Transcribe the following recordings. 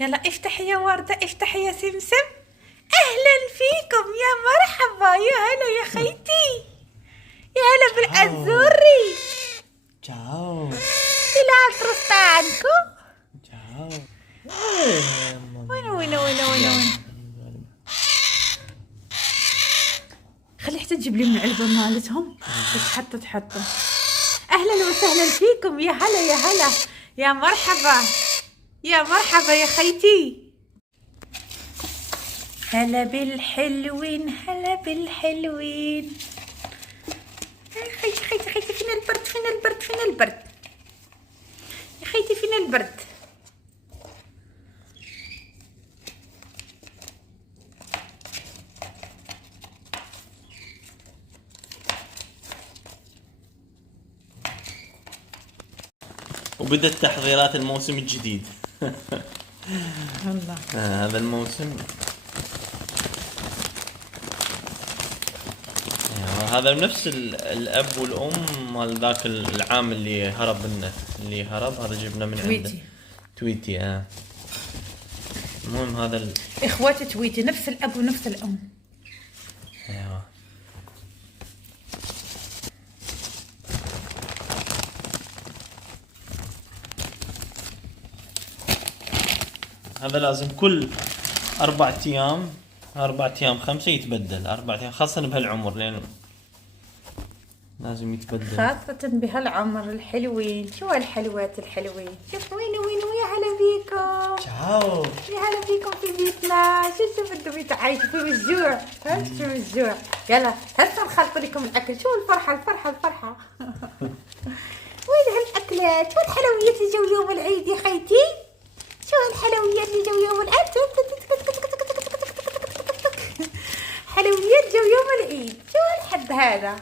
يلا افتحي يا وردة، افتحي يا سمسم. اهلا فيكم، يا مرحبا، يا هلا يا خيتي، يا هلا Ciao. بالازوري. Ciao. العطر عنكم. Ciao. وين خلي حتى تجيب لي من العلبة مالتهم بس حتى تحطه. اهلا وسهلا فيكم، يا هلا يا هلا، يا مرحبا، يا مرحبا يا خيتي. هلا بالحلوين، هلا بالحلوين. خيتي خيتي خيتي، فين البرد، فين البرد، فين البرد يا خيتي، فين البرد؟ وبدأت تحضيرات الموسم الجديد. الله. هذا الموسم. هذا نفس الأب والأم مال ذاك العام اللي هرب منه، اللي هرب هذا جبنا من عنده. تويتي. تويتي. المهم هذا اخوات تويتي، نفس الاب ونفس الام. ايوه. هذا لازم كل 4 أيام، 4 أيام 5 يتبدل، 4 أيام خاصة بهالعمر لأنه لازم يتبدل. خاصة بهالعمر الحلوين. شو هالحلوات الحلوين؟ شوف وين يا هلا بيكم. تشاو. يا هلا بيكم في بيتنا. شو بدهم يتعايشوا في الجوع؟ فهمت شو الجوع؟ يلا هسه نخلط لكم الاكل. شو الفرحة الفرحة الفرحة. وين هالاكلات؟ شو الحلويات اللي جو يوم العيد يا خيتي؟ شو هالحلويات اللي جو يوم العيد؟ حلويات جو يوم العيد. شو هالحد هذا؟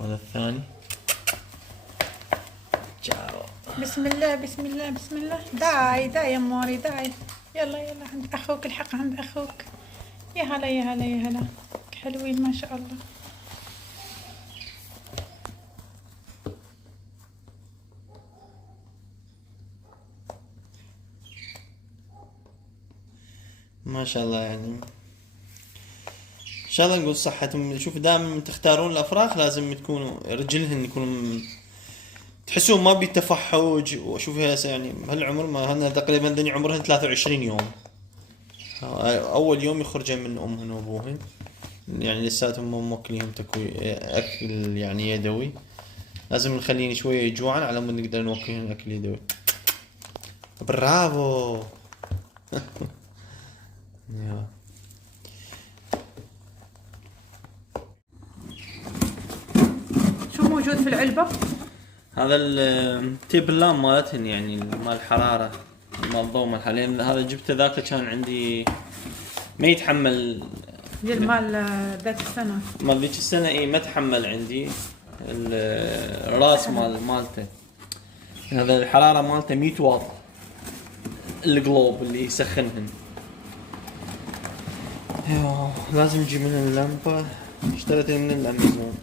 هذا الثاني. تشاو. بسم الله بسم الله بسم الله. داي داي يا موري داي. يلا يلا عند اخوك، الحق عند اخوك. يا هلا يا هلا يا هلا، حلوين ما شاء الله. ما شاء الله يعني. ان شاء الله نقول صحتهم. شوف دائما تختارون الافراخ لازم تكونوا رجلهن يكونوا تحسون ما بيتفحج. وشوف هسه يعني بهالعمر ما هن تقريبا دني عمرهن 23 يوم. اول يوم يخرجن من امهن وابوهن، يعني لساتهم ما موكليهم اكل يعني يدوي. لازم نخليني شويه يجوعن على ما نقدر نوكلهم اكل يدوي. برافو. يا. شو موجود في العلبة؟ هذا التيب اللام مالتهن يعني مال الحرارة، مال الضوء مال حاليا. هذا جبته ذاك كان عندي ما يتحمل. ديال مال ذاك السنة. مال ذيك السنة اي ما تحمل عندي الراس مالته. هذا الحرارة مالته 100 واط، الجلوب اللي يسخنهن. لازم نجيب من اللمبة. اشتريتها من الامازون.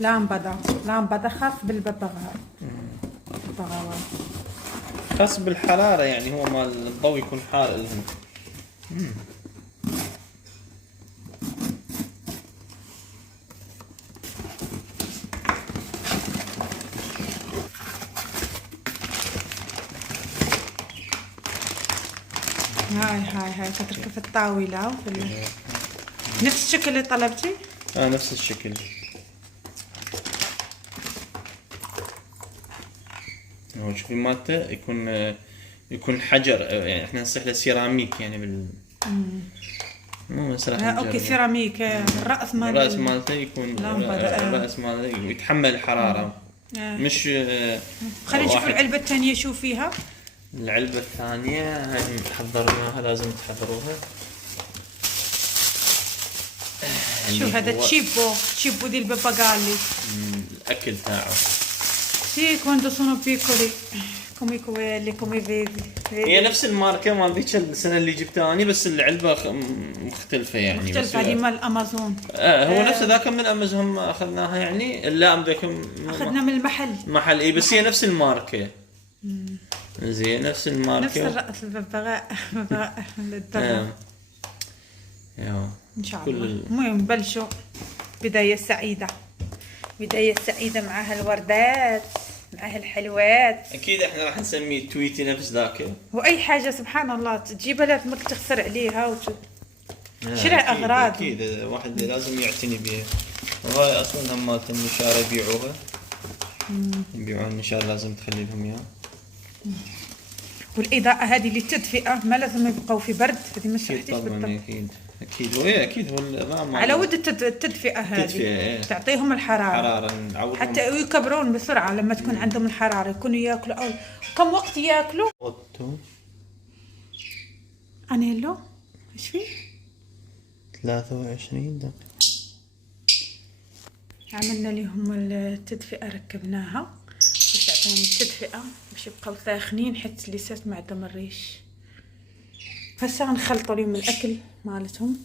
لامبدا خاص بالببغاء. الببغاوات. خاص بالحرارة يعني هو مال الضوء يكون حار لهم. هاي تتركه في الطاولة نفس الشكل اللي طلبتي؟ نفس الشكل. هو شوفي مالته يكون حجر، يعني احنا نصيح له سيراميك يعني مو مسرح اوكي سيراميك. الرأس مالته يكون الرأس مالته يتحمل الحرارة. مش خلينا نشوف العلبة الثانية شو فيها. العلبة الثانية هاي حضرناها، لازم تحضروها. شو هذا تشيبو دي الباباغالي. الأكل تاعه. Sì, quando sono piccoli كومي فيدي. هي نفس الماركه مال ذيك السنه اللي جبتها اني، بس العلبه مختلفه يعني. مختلفة هذه مال امازون. هو نفس ذاك من امازون اخذناها يعني. لا ذاك اخذنا من المحل. اي بس هي نفس الماركه. زين نفس الماركه. نفس الرأس الببغاء. للدرة. ان شاء الله. المهم نبلشوا بداية سعيدة مع هالوردات، مع هالحلوات. اكيد احنا راح نسميه تويتي نفس ذاك. واي حاجة سبحان الله تجيبها لازمك تخسر عليها شراء اغراض. اكيد واحد لازم يعتني بيها. وهاي اصلا هم مالت النشار يبيعوها. يبيعون النشار لازم تخلي لهم اياه. والاضاءة هذه للتدفئة، ما لازم يبقوا في برد. هذه ما شرحتيش طبعا اكيد وهي اكيد هو على ود التدفئة هذه. تعطيهم الحرارة حتى يكبرون بسرعة لما تكون عندهم الحرارة، يكونوا ياكلوا. أو كم وقت ياكلوا؟ أنيلو إيش فيه؟ 23 دقيقة. عملنا لهم التدفئة، ركبناها باش تعطيهم التدفئة باش يبقوا ساخنين حتى لسات ما عندهم الريش. هسه غنخلطوا لهم الأكل مالتهم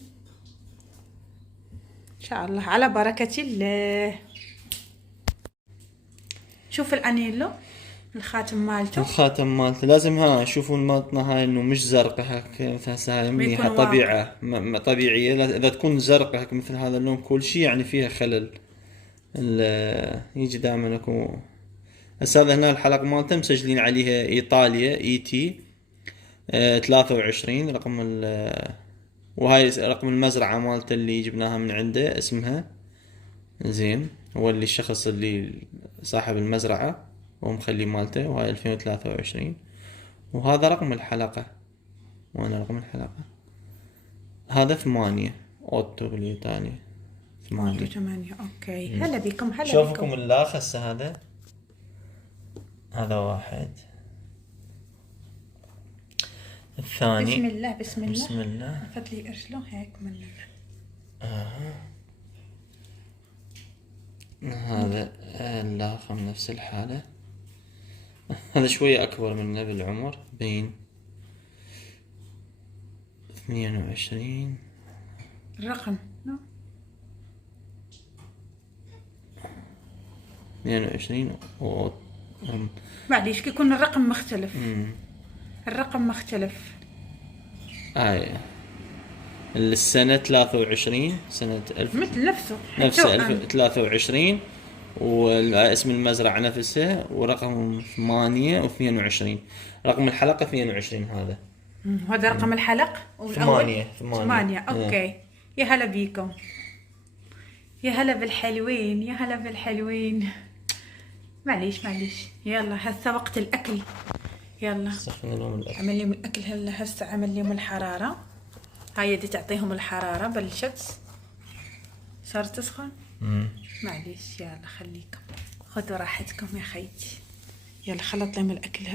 ان شاء الله على بركة الله. شوف الانيلو الخاتم مالته لازم شوفوا مالتنا هاي انه مش زرقة هيك مثل هسه هاي منيحة طبيعة طبيعية. اذا تكون زرقة هيك مثل هذا اللون كل شيء يعني فيها خلل. يجي دائما اكو هسه هذا هنا الحلقة مالته مسجلين عليها ايطاليا ET 23 رقم وهاي رقم المزرعة مالته اللي جبناها من عنده اسمها. زين هو اللي الشخص اللي صاحب المزرعة ومخلي مالته. وهاي 2023 وهذا رقم الحلقة. وانا رقم الحلقة هذا 8 اوتو بالايطالي 8. اوكي هلا بكم. شوفكم الاخ هسه هذا واحد. الثاني بسم الله فتلي ارسلوا هيك من هذا الآخر نفس الحالة. هذا شوية أكبر منه بالعمر بين 22 الرقم 22 معليش يكون الرقم مختلف. الرقم مختلف. السنة 23 سنة مثل نفسه 23 واسم المزرعة نفسها ورقم 8 و22 رقم الحلقة 22 هذا رقم الحلقة 8. اوكي يا هلا بيكم. يا هلا بالحلوين. معليش يلا هسه وقت الاكل. يلا عمل لهم الاكل. هلا هسه عمل لهم الحرارة. هاي دي تعطيهم الحرارة. بلشت صارت تسخن. معليش يلا خليكم خذوا راحتكم يا خيتي. يلا خلط لهم الاكل.